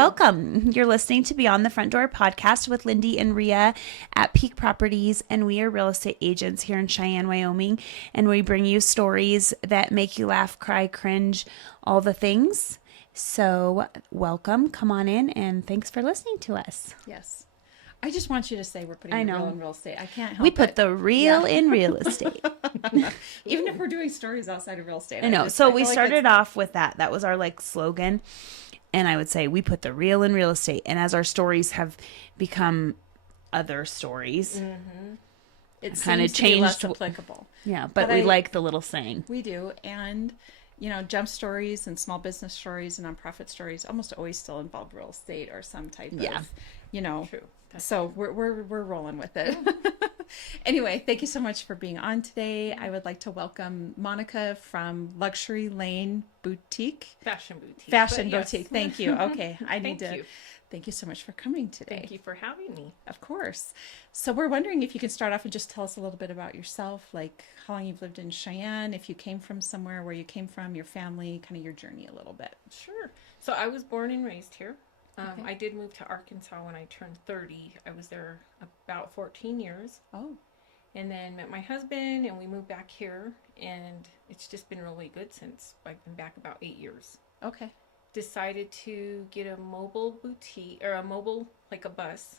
Welcome. You're listening to Beyond the Front Door podcast with Lindy and Rhea at Peak Properties, and we are real estate agents here in Cheyenne, Wyoming, and we bring you stories that make you laugh, cry, cringe, all the things. So welcome, come on in, and thanks for listening to us. Yes. I just want you to say we're putting the real in real estate. I can't help We put the real in real estate. Even if we're doing stories outside of real estate. I know. So we started off with that. That was our slogan. And I would say we put the real in real estate. And as our stories have become other stories, it kind of changed. Less applicable. Yeah, but we like the little saying. We do. And, jump stories and small business stories and nonprofit stories almost always still involve real estate or some type of, True. So we're rolling with it. Anyway, thank you so much for being on today. I would like to welcome Monica from Luxury Lane Boutique. Fashion Boutique. Boutique. Thank you. Okay. Thank you so much for coming today. Thank you for having me. Of course. So we're wondering if you can start off and just tell us a little bit about yourself, like how long you've lived in Cheyenne, if you came from somewhere, where you came from, your family, kind of your journey a little bit. Sure. So I was born and raised here. Okay. I did move to Arkansas when I turned 30. I was there about 14 years. Oh. And then met my husband and we moved back here, and it's just been really good since I've been back about 8 years. Okay. Decided to get a mobile boutique, or a mobile, like a bus.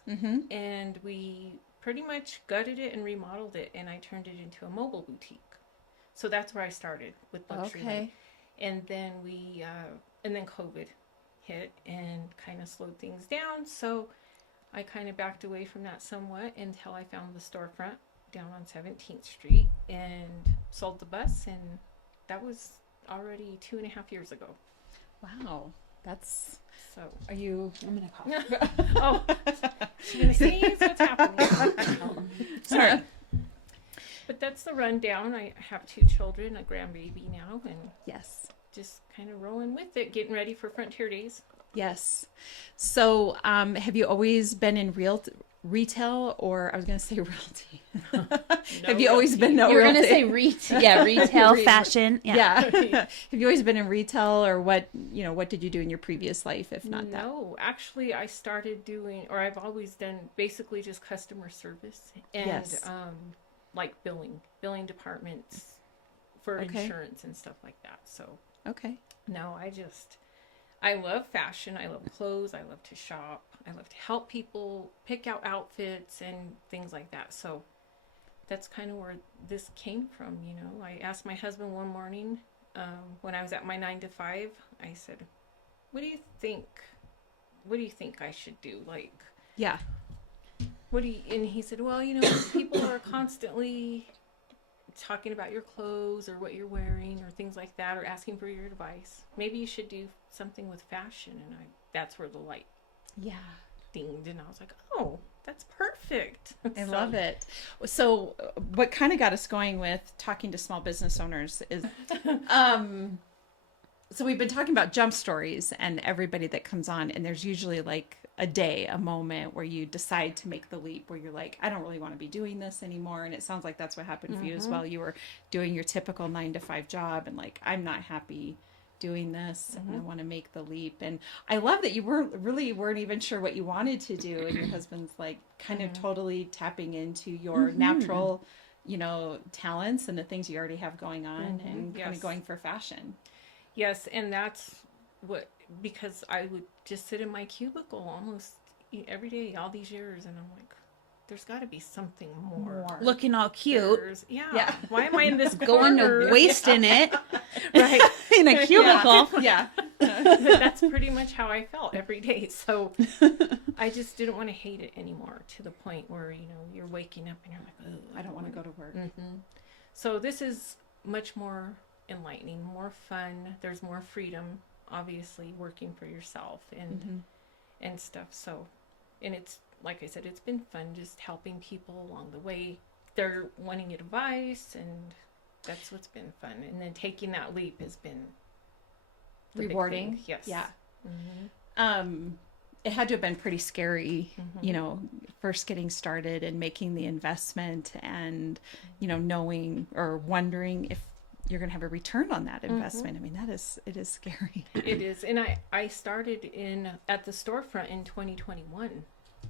And we pretty much gutted it and remodeled it, and I turned it into a mobile boutique. So that's where I started with Luxury Lane. And then and then COVID hit and kind of slowed things down. So I kind of backed away from that somewhat until I found the storefront down on 17th Street and sold the bus. And that was already 2.5 years ago. Wow. That's so. Are you? I'm gonna cough. Oh, she's gonna see what's happening. Sorry. But that's the rundown. I have 2 children, a grandbaby now, and Yes. just kind of rolling with it, getting ready for Frontier Days. Yes. So, have you always been in retail, or I was going to say realty? Have you always been You're realty? going to say retail. Yeah, retail, fashion. Yeah. Have you always been in retail, or what did you do in your previous life, if not that? No, actually I started doing, or I've always done basically just customer service and Yes. Like billing departments for insurance and stuff like that. So Okay. no, I love fashion. I love clothes. I love to shop. I love to help people pick out outfits and things like that. So that's kind of where this came from. I asked my husband one morning when I was at my 9 to 5, I said, what do you think I should do? Like, Yeah. and he said, well, people are constantly talking about your clothes or what you're wearing or things like that, or asking for your advice. Maybe you should do something with fashion. And that's where the light dinged, and I was like, oh, that's perfect. I love it. So what kind of got us going with talking to small business owners is, so we've been talking about jump stories and everybody that comes on, and there's usually like a moment where you decide to make the leap, where you're like, I don't really want to be doing this anymore. And it sounds like that's what happened for you as well. You were doing your typical 9 to 5 job and like, I'm not happy doing this and I want to make the leap. And I love that you weren't even sure what you wanted to do, and your husband's like kind of totally tapping into your natural talents and the things you already have going on, and kind of going for fashion. Yes, and that's because I would just sit in my cubicle almost every day all these years, and I'm like, there's got to be something more. Looking all cute. Yeah. Why am I in this going corner? to waste in it? Right. In a cubicle. Yeah. But that's pretty much how I felt every day. So I just didn't want to hate it anymore, to the point where, you're waking up and you're like, oh, I don't want to go to work. So this is much more enlightening, more fun. There's more freedom, obviously, working for yourself and stuff. So, and it's, like I said, it's been fun just helping people along the way. They're wanting advice, and that's what's been fun. And then taking that leap has been rewarding. Yes. Yeah. It had to have been pretty scary, first getting started and making the investment, and, knowing or wondering if you're going to have a return on that investment. I mean, it is scary. It is. And I started at the storefront in 2021.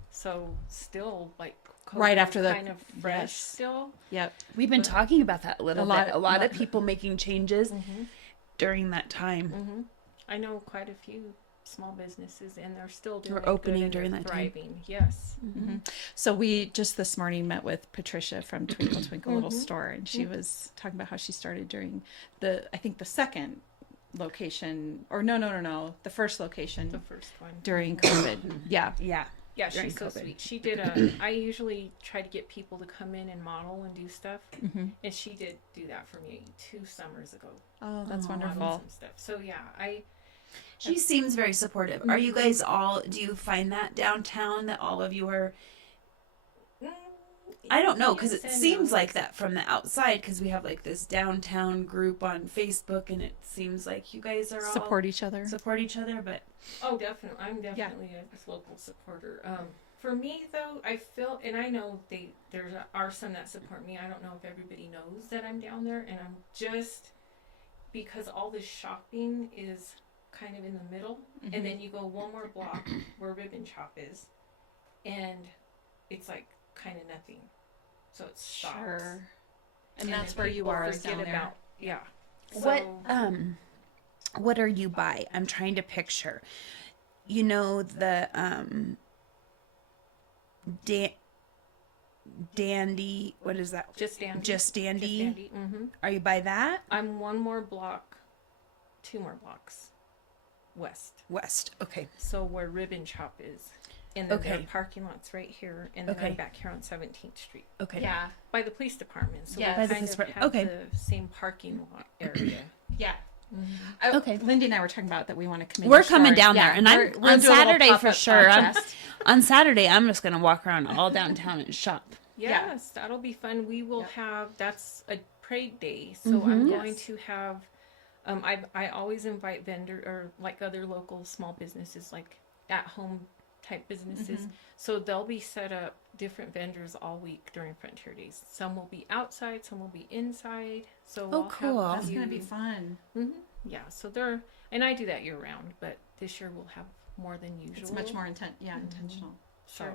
So still like COVID Right after the kind of fresh yes. still. Yep. We've been talking about that a little bit. A lot of lot. people making changes during that time. Mm-hmm. I know quite a few small businesses, and they're still doing We're opening good and during they're that time. thriving. Yes. Mm-hmm. So we just this morning met with Patricia from Twinkle Twinkle Little Store, and she was talking about how she started during I think the second location, or no, the first location The first one. during COVID. Yeah. Yeah. Yeah, during she's so COVID. sweet. She did I usually try to get people to come in and model and do stuff, and she did do that for me 2 summers ago. Oh, that's Modeled wonderful. some stuff. So yeah, She seems very supportive. Are you guys all, do you find that downtown that all of you are, I don't know, because it yes and seems no. like that from the outside, because we have like this downtown group on Facebook, and it seems like you guys are all Support each other. support each other, but Oh, definitely. I'm definitely a local supporter. For me, though, I feel, and I know there are some that support me. I don't know if everybody knows that I'm down there, and I'm just, because all this shopping is kind of in the middle, and then you go one more block where Ribbon Shop is, and it's like kind of nothing. So it stops. Sure. And then that's where you people are is forget down there. about, yeah. what are you by? I'm trying to picture. You know the Dandy, what is that? Just Dandy. Just Dandy. Mm-hmm. Are you by that? I'm 2 more blocks West. Okay. So where Ribbon Shop is. And then their Okay. parking lot's right here. And then Okay. I'm back here on 17th Street. Okay. Yeah. By the police department. So Yes. we By the kind police of department. have Okay. the same parking lot area. Yeah. Okay. Lindy and I were talking about that we want to come in. We're your store. coming down Yeah, there, and I'm we'll on do a little Saturday for pop-up sure. podcast. On Saturday, I'm just gonna walk around all downtown and shop. Yes, that'll be fun. We will have, that's a parade day. So Mm-hmm. I'm going to have, I always invite vendor or like other local small businesses, like at home type businesses. So they'll be set up different vendors all week during Frontier Days. Some will be outside, some will be inside. So Oh, I'll cool. have That's you- going to be fun. Yeah, so and I do that year round, but this year we'll have more than usual. It's much more intentional. So Sure.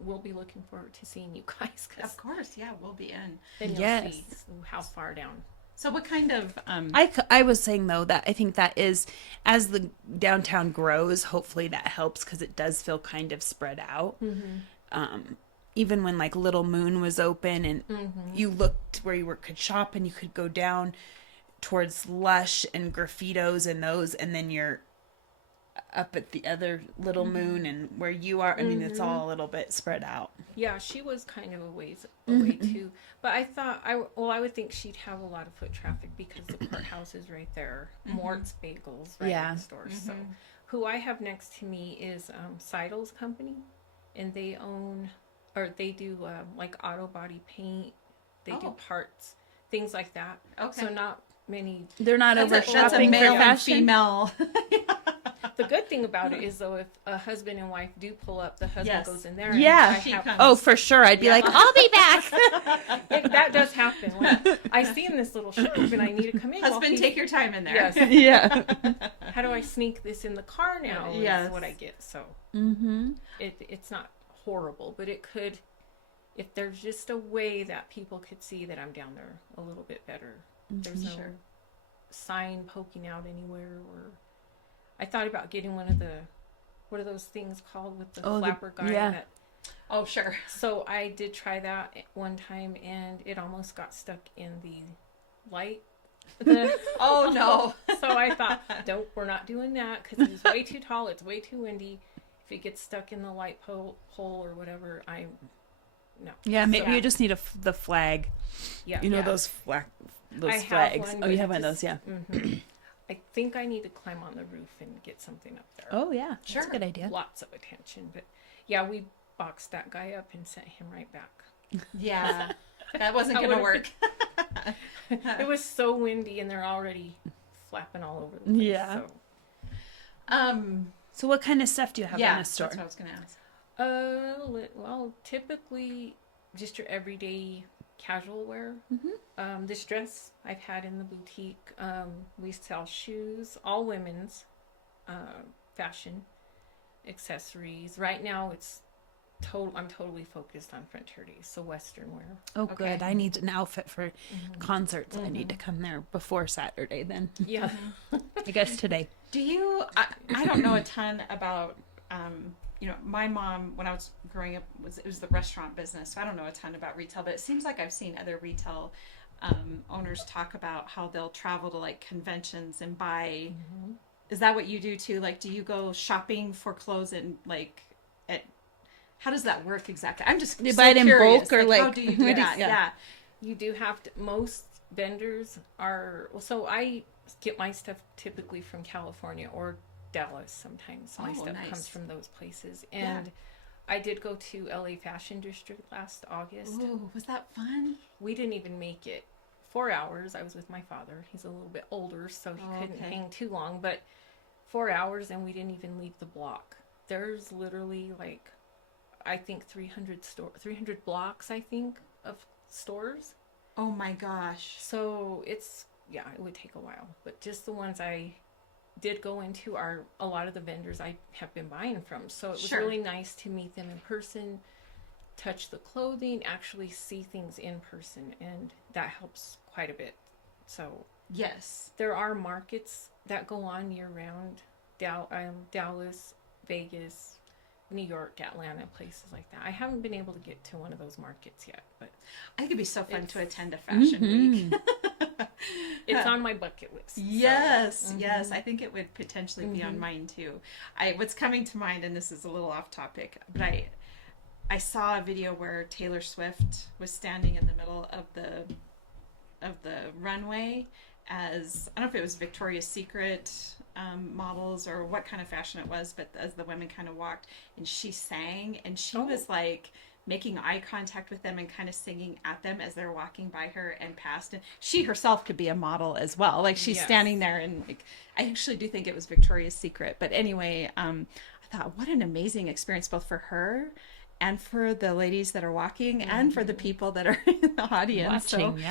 we'll be looking forward to seeing you guys, because Of course, yeah, we'll be in. then you'll Yes. see how far down. So what kind of I was saying though that I think that is, as the downtown grows, hopefully that helps, because it does feel kind of spread out. Even when like Little Moon was open and you looked where you could shop, and you could go down towards Lush and Graffitos and those, and then you're up at the other Little Moon and where you are. I mean, it's all a little bit spread out. Yeah, she was kind of a ways away too. But I thought, I would think she'd have a lot of foot traffic because the courthouse is right there. Mort's Bagels right next door. So who I have next to me is Seidel's Company, and they do like auto body paint. They do parts, things like that. Okay. So not many. They're not over that's a shopping for male and fashion. female. The good thing about it is, though, if a husband and wife do pull up, the husband Yes. goes in there. Yeah. And She I have, comes. Oh, for sure. I'd be like, I'll be back. that does happen. Like, I see in this little shop and I need to come in. while Husband, he's- take your time in there. Yes. Yeah. How do I sneak this in the car now? Yes. Is what I get. So Mm-hmm. it's not horrible, but it could, if there's just a way that people could see that I'm down there a little bit better. There's no Sure. sign poking out anywhere, or I thought about getting one of the, what are those things called with the flapper guy? yeah. That, Oh, sure. so I did try that one time, and it almost got stuck in the light. Oh, no. So I thought, we're not doing that, because it's way too tall. It's way too windy. If it gets stuck in the light pole or whatever, no. Yeah, maybe So- you just need the flag. Yeah. You know, yeah. those I have flags. one, Oh, but you it have one of those, just- yeah. I think I need to climb on the roof and get something up there. Oh, yeah. Sure. That's a good idea. Lots of attention, but yeah, we boxed that guy up and sent him right back. Yeah. That wasn't That going to would've work. It was so windy, and they're already flapping all over the place. Yeah. So. So what kind of stuff do you have in the store? That's what I was going to ask. Well, typically just your everyday casual wear. This dress I've had in the boutique. We sell shoes, all women's fashion, accessories. Right now it's I'm totally focused on fraternities, so Western wear. Oh, good. I need an outfit for concerts. I need to come there before Saturday then. Yeah. I guess today. Do you, I don't know a ton about, my mom, when I was growing up, it was the restaurant business, so I don't know a ton about retail, but it seems like I've seen other retail owners talk about how they'll travel to like conventions and buy. Is that what you do too? Like, do you go shopping for clothes and like how does that work exactly? I'm just you buy it in bulk or like how do you do that? Yeah. You do have to. Most vendors are. Well, so I get my stuff typically from California or Dallas. Sometimes my stuff comes from those places. And I did go to LA Fashion District last August. Ooh, was that fun? We didn't even make it 4 hours. I was with my father. He's a little bit older, so he couldn't hang too long. But 4 hours, and we didn't even leave the block. There's literally like, I think 300 blocks, I think, of stores. Oh my gosh. So it would take a while. But just the ones I did go into are a lot of the vendors I have been buying from. So it was really nice to meet them in person, touch the clothing, actually see things in person. And that helps quite a bit. So yes, there are markets that go on year round. Dallas, Vegas, New York, Atlanta, places like that. I haven't been able to get to one of those markets yet, but I think it'd be so fun to attend a fashion week. It's on my bucket list. Yes, yes. I think it would potentially be on mine too. What's coming to mind, and this is a little off topic, but I saw a video where Taylor Swift was standing in the middle of the runway as, I don't know if it was Victoria's Secret models or what kind of fashion it was, but as the women kind of walked and she sang, and she was like making eye contact with them and kind of singing at them as they're walking by her and past, and she herself could be a model as well, like she's standing there, and like, I actually do think it was Victoria's Secret, but anyway, I thought what an amazing experience both for her and for the ladies that are walking and for the people that are in the audience. Watching,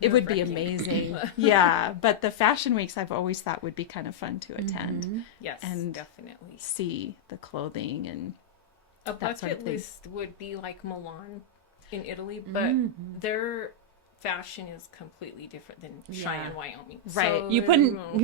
it would be amazing. Yeah. But the fashion weeks I've always thought would be kind of fun to attend. Yes, and definitely see the clothing and a bucket sort of list would be like Milan in Italy, but their fashion is completely different than Cheyenne, Wyoming. Right. So You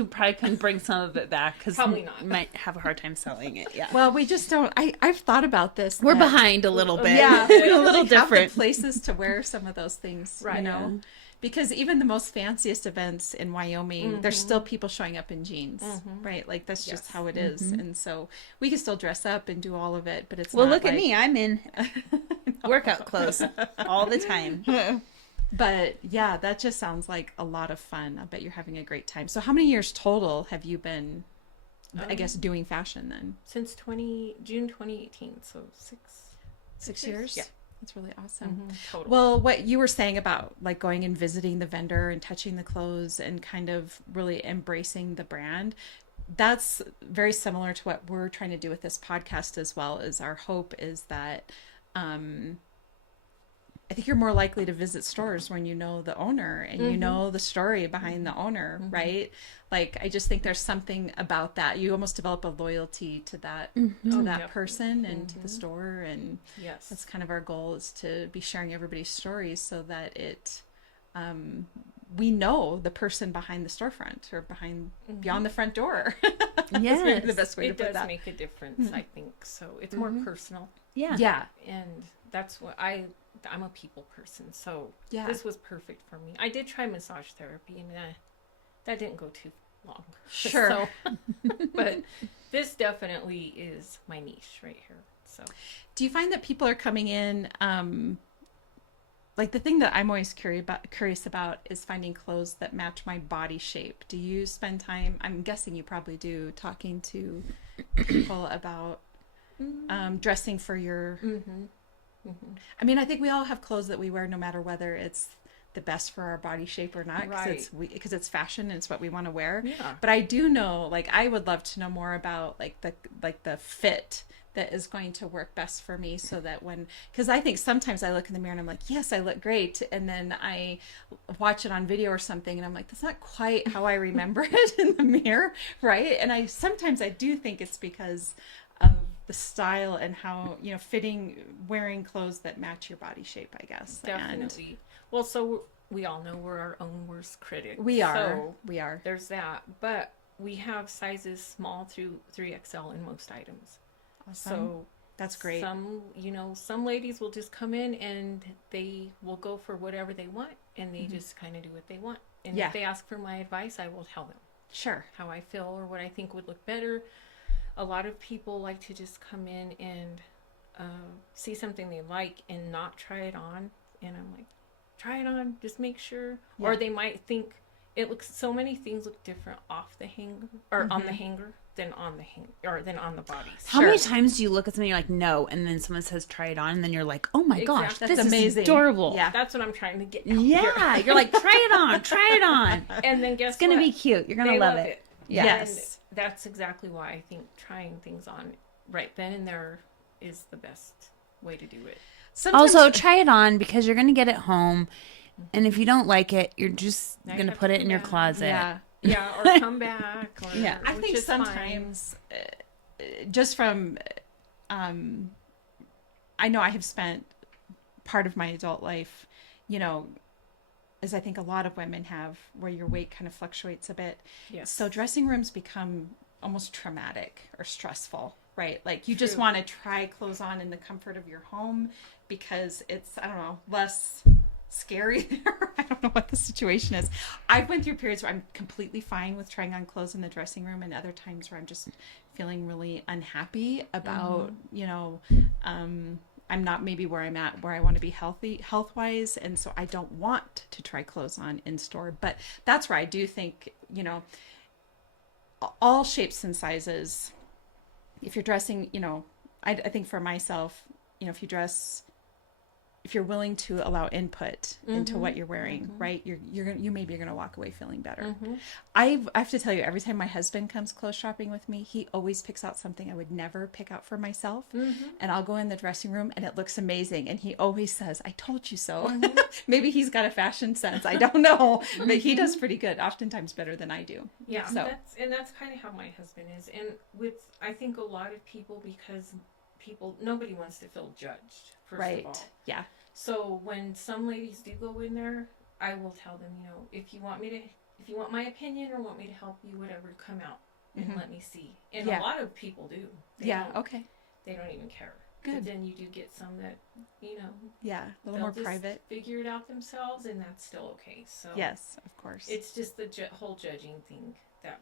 probably couldn't bring some of it back because probably not. You might have a hard time selling it. Yeah. Well, we just don't. I've thought about this. We're behind a little bit. Yeah, we don't a little really have different the places to wear some of those things, right? You know, because even the most fanciest events in Wyoming, there's still people showing up in jeans, right? Like that's just how it is, and so we can still dress up and do all of it, but it's well. not Look like... at me. I'm in workout clothes all the time. But yeah, that just sounds like a lot of fun. I bet you're having a great time. So how many years total have you been, I guess, doing fashion then? Since June 2018, so 6 years? Yeah. That's really awesome. Totally. Well, what you were saying about like going and visiting the vendor and touching the clothes and kind of really embracing the brand, that's very similar to what we're trying to do with this podcast as well. Is our hope is that I think you're more likely to visit stores when you know the owner and you know the story behind the owner, right? Like, I just think there's something about that. You almost develop a loyalty to that person and to the store. And that's kind of our goal, is to be sharing everybody's stories so that it, we know the person behind the storefront or beyond the front door. Yeah, maybe the best way to put that. It does make a difference, I think. So it's more personal. Yeah. And that's what I'm a people person, so this was perfect for me. I did try massage therapy, and that didn't go too long. Sure. So, but this definitely is my niche right here. So, do you find that people are coming in? Like, the thing that I'm always curious about is finding clothes that match my body shape. Do you spend time? I'm guessing you probably do, talking to people about dressing for your. I mean, I think we all have clothes that we wear no matter whether it's the best for our body shape or not, Right. because it's fashion and it's what we want to wear. Yeah. But I do know, like, I would love to know more about like the fit that is going to work best for me, so that because I think sometimes I look in the mirror and I'm like, yes, I look great, and then I watch it on video or something and I'm like, that's not quite how I remember it in the mirror, right? And sometimes I do think it's because of the style and how, wearing clothes that match your body shape, I guess. Definitely. Well, so we all know we're our own worst critic. We are. So We are. there's that. But we have sizes small through 3XL in most items. Awesome. So That's great. Some ladies will just come in and they will go for whatever they want, and they just kind of do what they want. And Yeah. if they ask for my advice, I will tell them Sure. how I feel or what I think would look better. A lot of people like to just come in and see something they like and not try it on. And I'm like, try it on, just make sure. Yeah. Or they might think so many things look different off the hanger or on the hanger than on the than on the bodies. How many times do you look at something and you're like, no, and then someone says try it on, and then you're like, oh my gosh, Exactly. this That's is amazing. adorable. Yeah. That's what I'm trying to get. Yeah, you're like, try it on, try it on. And then guess It's gonna what? be cute. You're gonna They love it. Yeah. Yes. And that's exactly why I think trying things on right then and there is the best way to do it. Sometimes, Also, try it on because you're gonna get it home, and if you don't like it, you're just Now you gonna have put to it in your come back. closet. yeah. Yeah, or come back. Or, Yeah. I which think is fine. sometimes, just from, I know I have spent part of my adult life, as I think a lot of women have, where your weight kind of fluctuates a bit. Yes. So dressing rooms become almost traumatic or stressful, right? Like you just True. want to try clothes on in the comfort of your home because it's, I don't know, less scary there. I don't know what the situation is. I've went through periods where I'm completely fine with trying on clothes in the dressing room, and other times where I'm just feeling really unhappy about, I'm not maybe where I'm at, where I want to be health-wise, and so I don't want to try clothes on in store. But that's where I do think, all shapes and sizes, if you're dressing, I think for myself, if you're willing to allow input into what you're wearing, right? You maybe you're gonna walk away feeling better. I have to tell you, every time my husband comes clothes shopping with me, he always picks out something I would never pick out for myself, and I'll go in the dressing room and it looks amazing, and he always says, "I told you so." Maybe he's got a fashion sense, I don't know, but he does pretty good, oftentimes better than I do. Yeah, So that's kind of how my husband is, and I think a lot of people, because nobody wants to feel judged. First right, of all. yeah, So when some ladies do go in there, I will tell them, if you want my opinion or want me to help you, whatever, come out and let me see. And Yeah. a lot of people do. They yeah, don't- okay, They don't even care. Good. But then you do get some that, yeah, a little they'll more just private. figure it out themselves, and that's still okay. So Yes, of course, it's just the whole judging thing that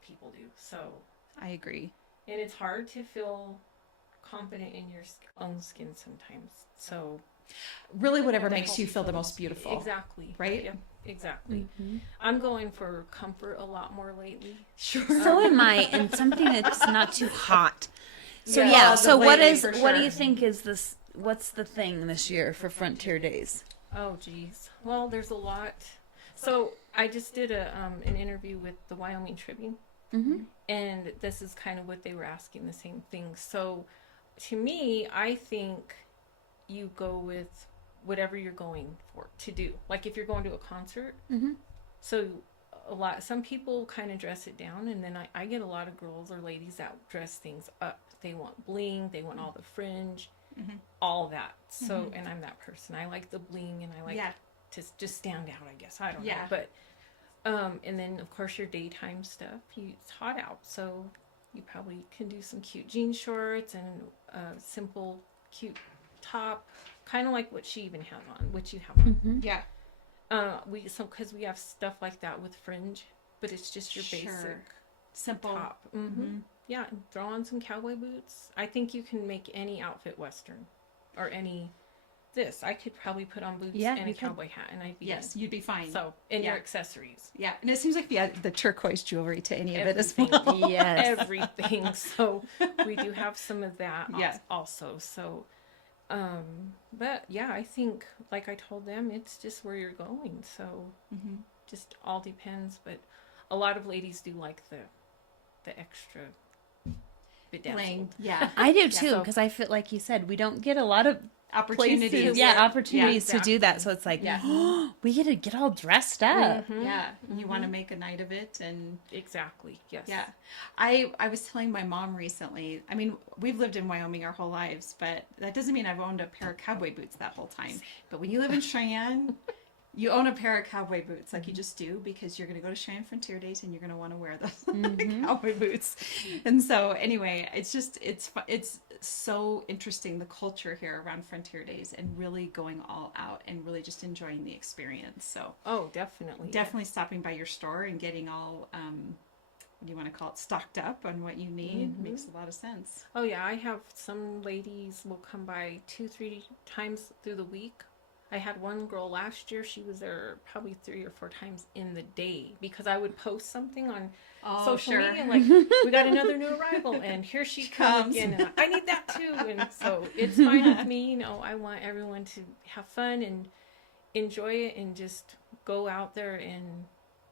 people do. So, I agree. and it's hard to feel confident in your own skin sometimes. So Really, whatever that makes helps you feel the most beautiful. Exactly. Right? Yep, exactly. I'm going for comfort a lot more lately. Sure. So am I, and something that's not too hot. So Yeah. yeah. Oh, So the what lady, is for what do sure. you think is this? What's the thing this year for Frontier Days? Oh, geez. Well, there's a lot. So I just did an interview with the Wyoming Tribune, and this is kind of what they were asking, the same thing. So to me, I think you go with whatever you're going for to do. Like if you're going to a concert, so some people kind of dress it down, and then I get a lot of girls or ladies that dress things up. They want bling, they want all the fringe, all that. So, and I'm that person. I like the bling, and I like to just stand out, I guess. I don't know. But, and then of course your daytime stuff, it's hot out. So you probably can do some cute jean shorts and a simple, cute top, kind of like what she even has on, what you have on. Yeah. Because we have stuff like that with fringe, but it's just your basic simple top. Yeah, and throw on some cowboy boots. I think you can make any outfit Western, or any. I could probably put on boots and a cowboy hat, and I'd be Yes, you'd be fine. So, and your accessories. Yeah, and it seems like the turquoise jewelry to any of it as Everything. well. Yes. Everything. So we do have some of that Yeah. also. So But yeah, I think, like I told them, it's just where you're going. So just all depends. But a lot of ladies do like the extra bedazzled. Yeah. I do too, So- because I feel like you said, we don't get a lot of Opportunities. places, Yeah, opportunities to do that. So it's like, Yeah. we get to get all dressed up. Yeah. You want to make a night of it, and Exactly. Yes. yeah. I was telling my mom recently, I mean, we've lived in Wyoming our whole lives, but that doesn't mean I've owned a pair of cowboy boots that whole time. But when you live in Cheyenne, you own a pair of cowboy boots, like you just do, because you're going to go to Cheyenne Frontier Days and you're going to want to wear those cowboy boots. And so anyway, it's just, it's so interesting, the culture here around Frontier Days, and really going all out and really just enjoying the experience. So Oh, definitely. definitely stopping by your store and getting all, what do you want to call it, stocked up on what you need makes a lot of sense. Oh yeah, I have some ladies will come by 2-3 times through the week. I had one girl last year, she was there probably 3 or 4 times in the day, because I would post something on social media like, we got another new arrival and here she comes again, and I need that too. And so it's fine with me, you know, I want everyone to have fun and enjoy it and just go out there and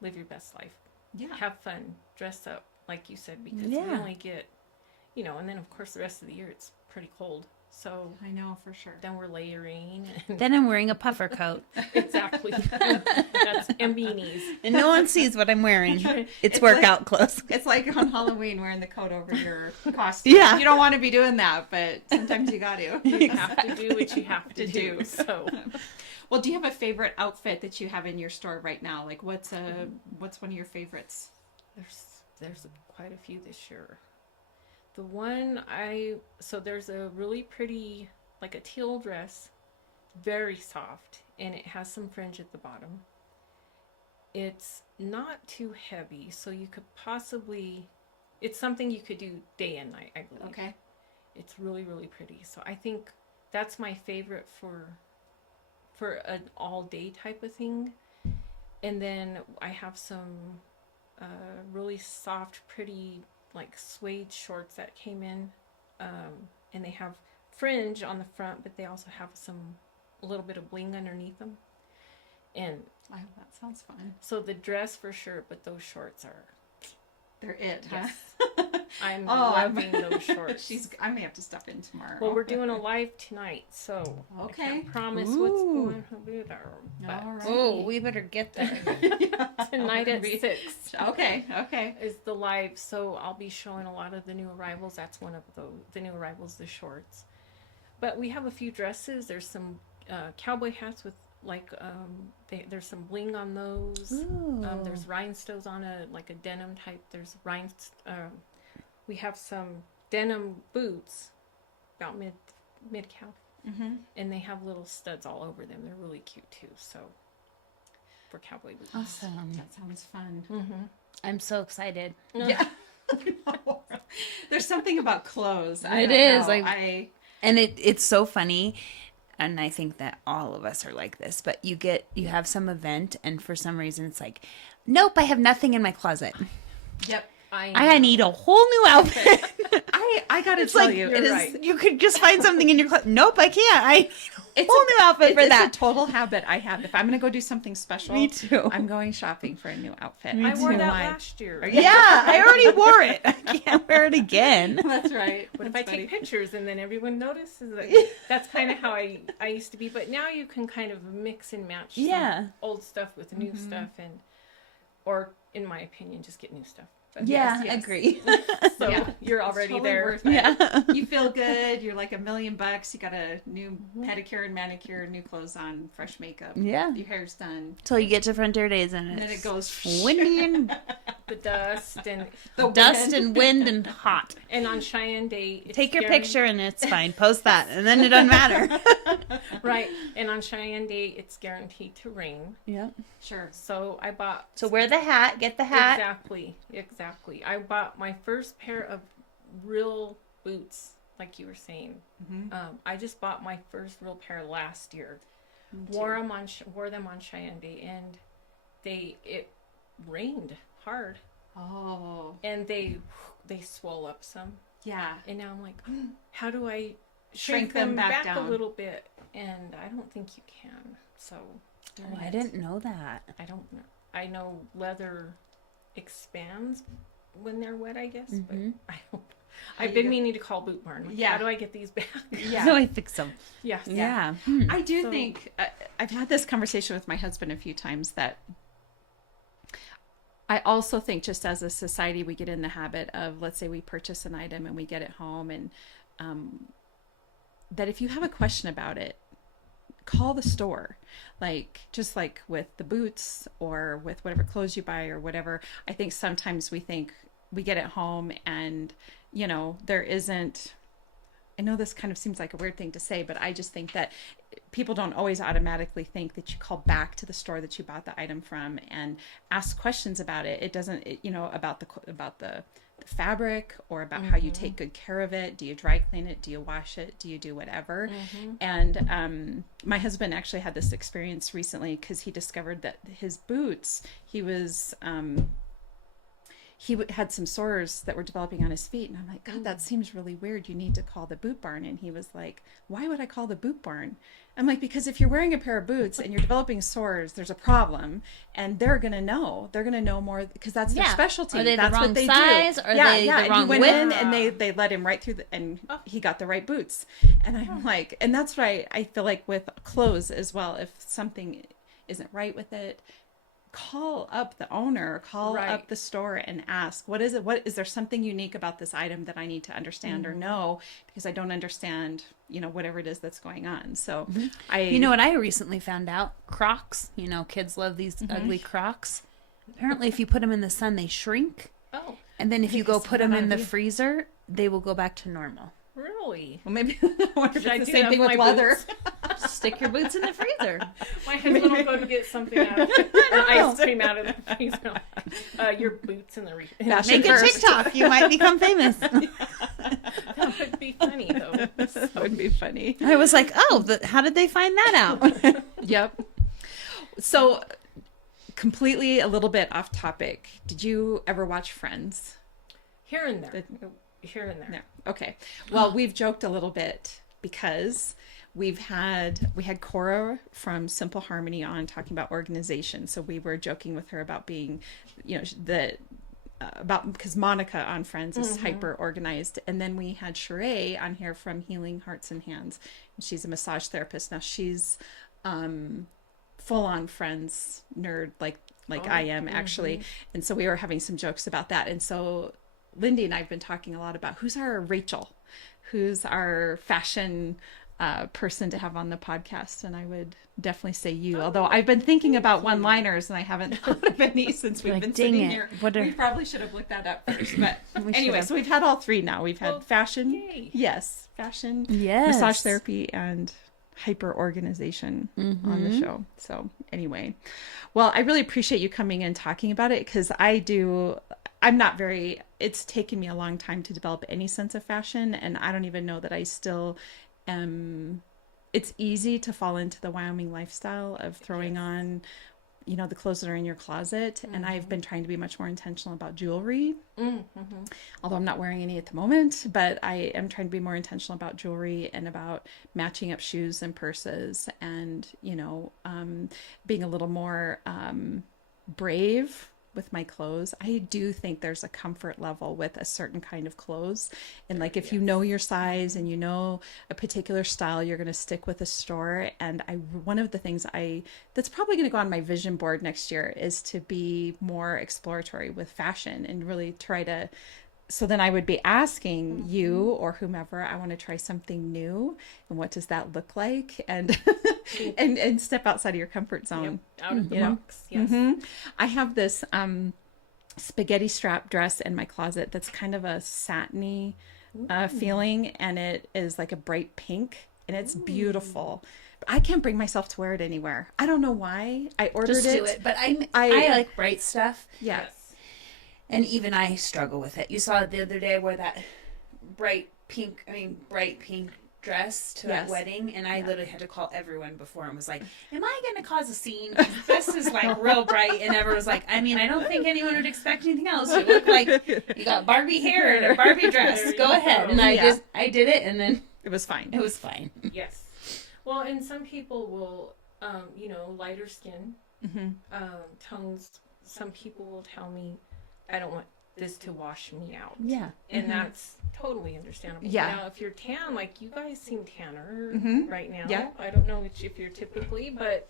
live your best life. Yeah. Have fun, dress up, like you said, because we only get, you know, and then of course the rest of the year it's pretty cold. So I know for sure. then we're layering. And Then I'm wearing a puffer coat. exactly. That's and beanies. And no one sees what I'm wearing. It's It's workout clothes. It's like on Halloween wearing the coat over your costume. Yeah. You don't want to be doing that, but sometimes you got to. You have to do what you have to do. So Well, do you have a favorite outfit that you have in your store right now? Like what's one of your favorites? there's quite a few this year. The one there's a really pretty, like a teal dress, very soft, and it has some fringe at the bottom. It's not too heavy, so you could possibly, it's something you could do day and night, I believe. Okay. It's really, really pretty. So I think that's my favorite for an all-day type of thing. And then I have some really soft, pretty, like suede shorts that came in, and they have fringe on the front, but they also have a little bit of bling underneath them. And Oh, that sounds fun. so the dress for sure, but those shorts are, They're it, yes. huh? I'm Oh, loving those shorts. I may have to stop in tomorrow. Well, we're doing a live tonight, so Okay. I can't promise Ooh. what's going to be there. But All right. Oh, we better get there. tonight at 6 Okay. is the live, so I'll be showing a lot of the new arrivals. That's one of the new arrivals, the shorts. But we have a few dresses. There's some cowboy hats with like there's some bling on those. Ooh. There's rhinestones on a denim type. There's we have some denim boots about mid calf, and they have little studs all over them. They're really cute too. So for cowboy boots. Awesome. That sounds fun. I'm so excited. Yeah. There's something about clothes. It is, like- And it's so funny. And I think that all of us are like this, but you have some event and for some reason it's like, nope, I have nothing in my closet. Yep. I need a whole new outfit. I gotta It's tell like, you, it is, right. you could just find something in your closet. Nope, I can't. I need a whole new outfit for it's that. a total habit I have. If I'm gonna go do something special, Me too. I'm going shopping for a new outfit. Me I wore too. that Why? last year. you- Yeah, I already wore it. I can't wear it again. That's right. What if That's I funny. take pictures and then everyone notices? That's kind of how I used to be. But now you can kind of mix and match some Yeah. old stuff with new stuff, or in my opinion, just get new stuff. But Yeah, yes. agree. So Yeah. you're It's already totally there. worth it. Yeah. You feel good. You're like $1 million. You got a new pedicure and manicure, new clothes on, fresh makeup. Yeah. Your hair's done. Till you get to Frontier Days and And then it it's goes windy and The dust and the dust wind. and wind and hot. on Cheyenne Day, it's Take your guaran- picture and it's fine. Post that and then it doesn't matter. right? And on Cheyenne Day, it's guaranteed to rain. Yeah. Sure. So I bought So wear the hat, get the hat. exactly. I bought my first pair of real boots, like you were saying. I just bought my first real pair last year. Wore them on Cheyenne Day, and it rained hard, Oh, and they swell up some. yeah. And now I'm like, how do I shrink them back down a little bit, and I don't think you can. So Oh, I didn't know that. I don't know. I know leather expands when they're wet, I guess, but I don't. I've been meaning to call Boot Barn. Like, how do I get these back? Yeah. So I fix them. Yeah. Yeah. I do think I've had this conversation with my husband a few times that I also think just as a society, we get in the habit of, let's say we purchase an item and we get it home, and that if you have a question about it, call the store. Like, just like with the boots or with whatever clothes you buy or whatever. I think sometimes we think we get it home and, you know, there isn't, I know this kind of seems like a weird thing to say, but I just think that people don't always automatically think that you call back to the store that you bought the item from and ask questions about it. It doesn't, you know, about the fabric or about how you take good care of it. Do you dry clean it? Do you wash it? Do you do whatever? And my husband actually had this experience recently because he discovered that his boots, he had some sores that were developing on his feet. And I'm like, God, that seems really weird. You need to call the Boot Barn. And he was like, why would I call the Boot Barn? I'm like, because if you're wearing a pair of boots and you're developing sores, there's a problem, and they're going to know. They're going to know more because that's their specialty. Are they that's the wrong what they size? do. Are they the wrong and he went width? in and they led him right through and he got the right boots. And I'm like, and that's right. I feel like with clothes as well, if something isn't right with it, call up the owner, call up the store and ask, what is it? What is there something unique about this item that I need to understand or know, because I don't understand, you know, whatever it is that's going on. So you know what I recently found out? Crocs, you know, kids love these ugly Crocs. Apparently if you put them in the sun, they shrink. Oh. And then if you go put them in the freezer, they will go back to normal. Really? Well, maybe I wonder if it's the same thing with my leather. Stick your boots in the freezer. My husband will go to get something out of ice cream out of the freezer. Your boots in the freezer. Make a TikTok. You might become famous. That would be funny, though. That would be funny. I was like, oh, how did they find that out? Yep. So, completely a little bit off topic. Did you ever watch Friends? Here and there. Here and there. No. Okay. Well, we've joked a little bit because we had Cora from Simple Harmony on talking about organization. So we were joking with her about being, you know, because Monica on Friends is hyper organized, and then we had Sheree on here from Healing Hearts and Hands. She's a massage therapist. Now she's full on Friends nerd, like I am actually, and so we were having some jokes about that, and so Lindy and I have been talking a lot about who's our Rachel, who's our fashion person to have on the podcast, and I would definitely say you. Although I've been thinking about one-liners and I haven't thought of any since we've been sitting here. We probably should have looked that up first. But anyway, so we've had all three now. We've had fashion, fashion, massage therapy, and hyper organization on the show. So anyway, well, I really appreciate you coming and talking about it, because it's taken me a long time to develop any sense of fashion, and I don't even know that I still am. It's easy to fall into the Wyoming lifestyle of throwing on, you know, the clothes that are in your closet. And I've been trying to be much more intentional about jewelry, although I'm not wearing any at the moment, but I am trying to be more intentional about jewelry and about matching up shoes and purses, and, you know, being a little more brave with my clothes. I do think there's a comfort level with a certain kind of clothes. And like, if you know your size and you know a particular style, you're going to stick with a store. And one of the things that's probably going to go on my vision board next year is to be more exploratory with fashion and really try to, so then I would be asking you or whomever, I want to try something new, and what does that look like? And and step outside of your comfort zone. Yep. Out of the box. Yes. I have this spaghetti strap dress in my closet that's kind of a satiny feeling, and it is like a bright pink, and it's beautiful. But I can't bring myself to wear it anywhere. I don't know why. I ordered Just do it. But I like bright stuff. Yes. And even I struggle with it. You saw it the other day, I wore that bright pink dress to that wedding, and I literally had to call everyone before and was like, am I going to cause a scene? This is like real bright. And everyone was like, I mean, I don't think anyone would expect anything else. You look like you got Barbie hair and a Barbie dress. Go ahead. And I did it, and then It was fine. It was fine. Yes. Well, and some people will, lighter skin tones. Some people will tell me, I don't want this to wash me out. Yeah. And that's totally understandable. Yeah. Now, if you're tan, like you guys seem tanner right now. Yeah. I don't know if you're typically, but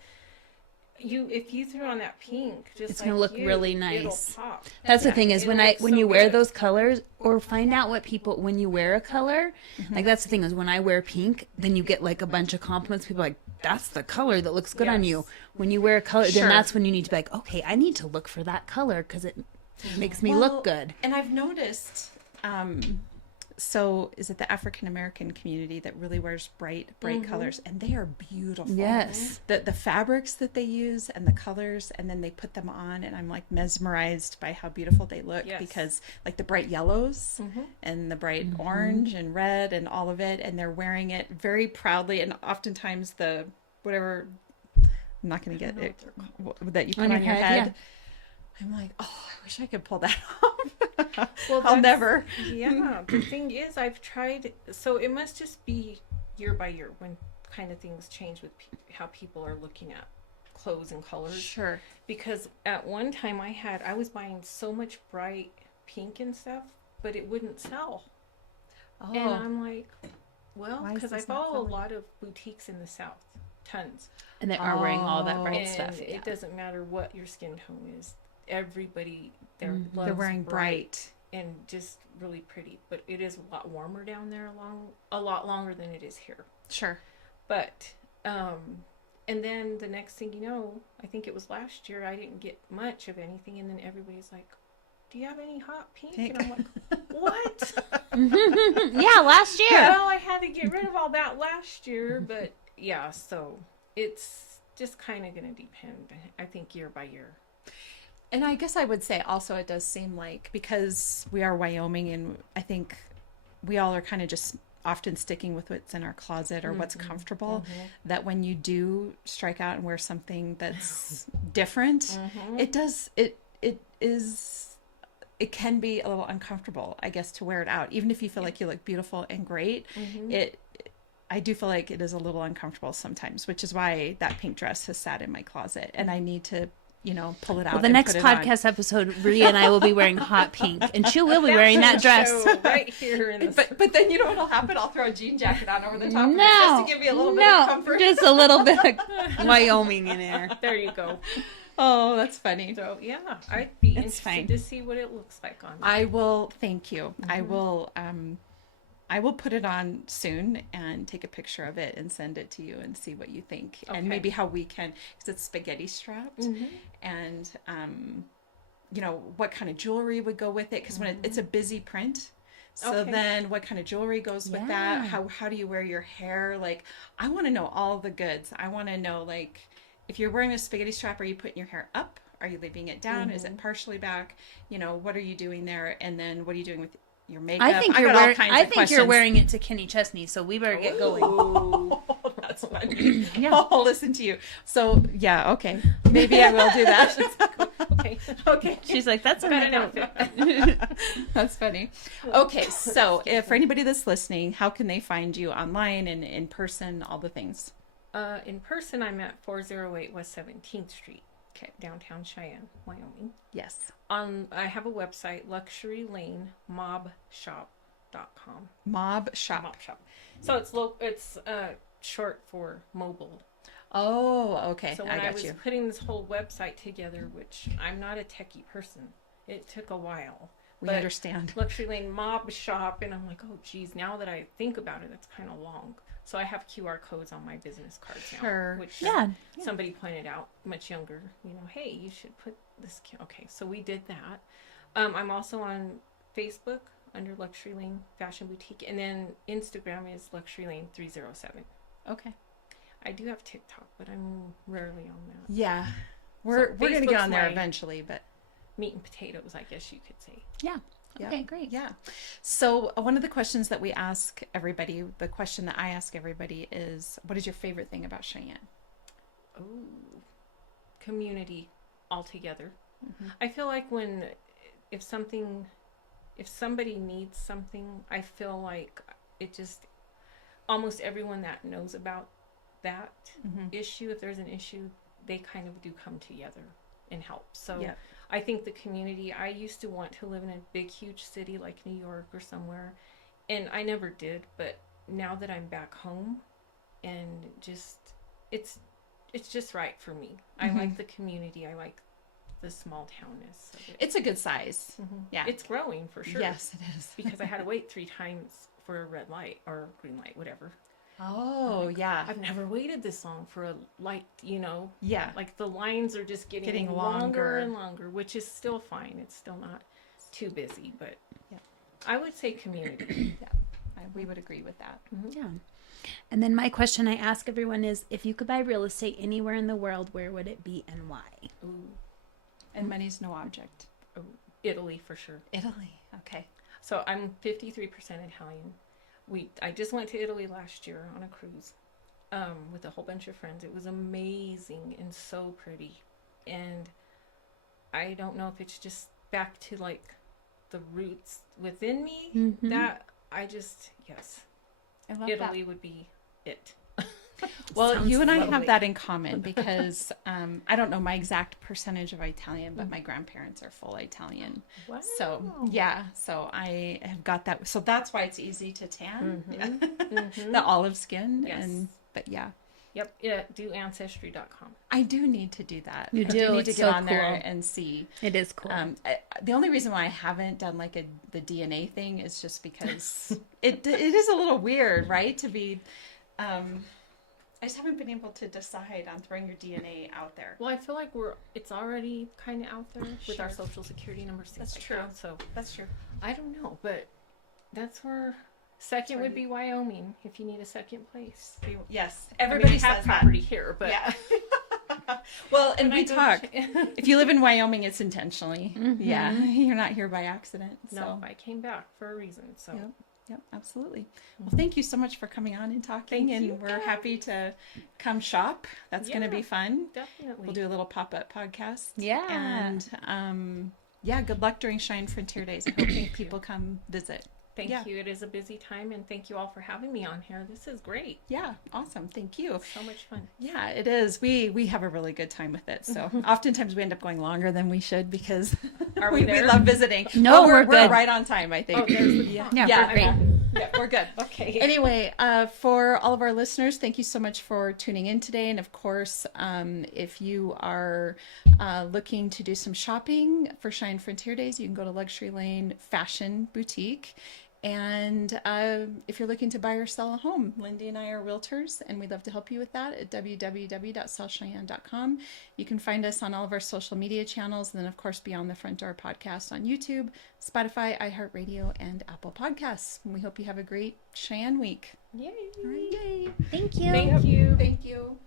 if you threw on that pink, just It's gonna look really nice. It'll pop. That's the thing is when you wear good. those colors, or find out what people, when you wear a color, like that's the thing is when I wear pink, then you get like a bunch of compliments. People are like, that's the color that looks good on you. Yes. When you wear a color, Sure. then that's when you need to be like, okay, I need to look for that color because it makes me look good. And I've noticed, so is it the African American community that really wears bright colors, and they are beautiful. Yes. The fabrics that they use and the colors, and then they put them on, and I'm like mesmerized by how beautiful they look. Yes. Because like the bright yellows and the bright orange and red and all of it, and they're wearing it very proudly, and oftentimes the whatever, I'm not going to get it, that you put on your head. I'm like, oh, I wish I could pull that off. Well, I'll never. Yeah, the thing is, I've tried. So it must just be year by year when kind of things change with how people are looking at clothes and colors. Sure. Because at one time I was buying so much bright pink and stuff, but it wouldn't sell. Oh. And I'm like, well, Why is because I this not follow a selling? lot of boutiques in the South, tons. And they are wearing all that bright And stuff. it doesn't matter what your skin tone is. Everybody, They're loves wearing bright. and just really pretty. But it is a lot warmer down there, a lot longer than it is here. Sure. But and then the next thing you know, I think it was last year, I didn't get much of anything, and then everybody's like, do you have any hot pink? And I'm like, what? Yeah, last year. Well, I had to get rid of all that last year, but yeah, so it's just kind of going to depend, I think, year by year. And I guess I would say also it does seem like, because we are Wyoming, and I think we all are kind of just often sticking with what's in our closet or what's comfortable, that when you do strike out and wear something that's different, it can be a little uncomfortable, I guess, to wear it out. Even if you feel like you look beautiful and great, I do feel like it is a little uncomfortable sometimes, which is why that pink dress has sat in my closet, and I need to, pull it out. Well, the and next put it on. podcast episode, Rhea and I will be wearing hot pink, and she will be wearing that dress. Show right here in the But then you know what'll happen? I'll throw a jean jacket on over the top of it No, just to give me a little bit of comfort. just a little bit of Wyoming in there. There you go. Oh, that's funny. So yeah, I'd be It's interested fine. to see what it looks like on. I will. Thank you. I will put it on soon and take a picture of it and send it to you and see what you think, Okay. and maybe how we can, because it's spaghetti strapped, and what kind of jewelry would go with it, because when it's a busy print. So Okay. then what kind of jewelry goes with that? How do you wear your hair? Like, I want to know all the goods. I want to know, like, if you're wearing a spaghetti strap, are you putting your hair up? Are you leaving it down? Is it partially back? What are you doing there? And then what are you doing with your makeup? I think you're wearing it to Kenny Chesney, so we better get going. Oh, that's funny. I'll listen to you. So yeah, okay. Maybe I will do that. Okay. Okay. She's like, that's Got an outfit. That's funny. Okay, so if for anybody that's listening, how can they find you online and in person, all the things? In person, I'm at 408 West 17th Street, downtown Cheyenne, Wyoming. Yes. I have a website, luxurylanemobshop.com. Mob Shop. Mob shop. So it's short for mobile. Oh, okay. So when I I was got you. putting this whole website together, which I'm not a techie person, it took a while. We understand. Luxury Lane Mob Shop, and I'm like, oh geez, now that I think about it, that's kind of long. So I have QR codes on my business cards now, which somebody pointed out, much younger, hey, you should put this. Okay, so we did that. I'm also on Facebook under Luxury Lane Fashion Boutique, and then Instagram is Luxury Lane 307. Okay. I do have TikTok, but I'm rarely on that. Yeah. We're going to get Facebook's on there my eventually, but meat and potatoes, I guess you could say. Yeah. Yeah. Okay, great. Yeah. So one of the questions that we ask everybody, the question that I ask everybody is, what is your favorite thing about Cheyenne? Oh, community altogether. I feel like if somebody needs something, I feel like almost everyone that knows about that issue, if there's an issue, they kind of do come together and help. So Yeah. I think the community, I used to want to live in a big, huge city like New York or somewhere, and I never did, but now that I'm back home, and just, it's just right for me. I like the community. I like the small townness of it. It's a good size. Yeah. It's growing for sure. Yes, it is. Because I had to wait 3 times for a red light or green light, whatever. Oh, yeah. I've never waited this long for a light, you know. Yeah. Like the lines are just getting Longer. longer and longer, which is still fine. It's still not too busy, but Yeah. I would say community. Yeah. We would agree with that. Yeah. And then my question I ask everyone is, if you could buy real estate anywhere in the world, where would it be and why? Ooh, And money's no object. Italy for sure. Italy. Okay. So I'm 53% Italian. I just went to Italy last year on a cruise with a whole bunch of friends. It was amazing and so pretty. And I don't know if it's just back to like the roots within me that I just, yes, I love Italy would be it. Well, Sounds you and I have lovely. that in common because I don't know my exact percentage of Italian, but my grandparents are full Italian. Wow. So yeah, so I have got that. So that's why it's easy to tan, the olive skin, Yes. but yeah, Yep. Yeah. Do Ancestry.com. I do need to do that. You I do. need to It's get so on there cool. and see. It is cool. The only reason why I haven't done like the DNA thing is just because it is a little weird, right? To be, I just haven't been able to decide on throwing your DNA out there. Well, I feel like it's already kind of out there with our Sure. social security numbers. That's like true. that. So That's true. I don't know, but that's where second would be Wyoming if you need a second place. Yes, I mean, everybody we have says property here, but that. Yeah. Well, and when we I go talk. to- If you live in Wyoming, it's intentionally. Yeah, you're not here by accident. So. No, I came back for a reason. So Yep, absolutely. Well, thank you so much for coming on and talking. Thank and you. we're happy to come shop. That's going to be Yeah. fun. definitely. We'll do a little pop-up podcast. Yeah. And yeah, good luck during Cheyenne Frontier Days. I hope people come visit. Thank yeah. you. It is a busy time, and thank you all for having me on here. This is great. Yeah, awesome. Thank you. So much fun. Yeah, it is. We have a really good time with it. So oftentimes we end up going longer than we should because Are we we there? love visiting. No, But we're good. right on time, I think. Oh, there's the yeah. clock. Yeah, we're great. Yeah, we're good. Okay. Anyway, for all of our listeners, thank you so much for tuning in today. And of course, if you are looking to do some shopping for Cheyenne Frontier Days, you can go to Luxury Lane Fashion Boutique. And if you're looking to buy or sell a home, Lindy and I are realtors, and we'd love to help you with that at www.sellcheyenne.com. You can find us on all of our social media channels, and then, of course, Beyond the Front Door podcast on YouTube, Spotify, iHeartRadio, and Apple Podcasts. And we hope you have a great Cheyenne week. Yay. All right, yay. Thank you. Thank you. Thank you.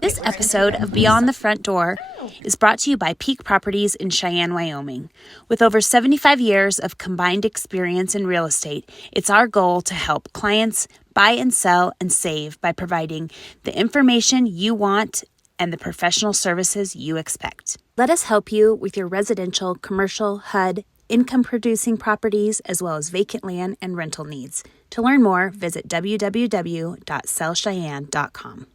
This episode of Beyond the Front Door is brought to you by Peak Properties in Cheyenne, Wyoming. With over 75 years of combined experience in real estate, it's our goal to help clients buy and sell and save by providing the information you want and the professional services you expect. Let us help you with your residential, commercial, HUD, income-producing properties, as well as vacant land and rental needs. To learn more, visit www.sellcheyenne.com.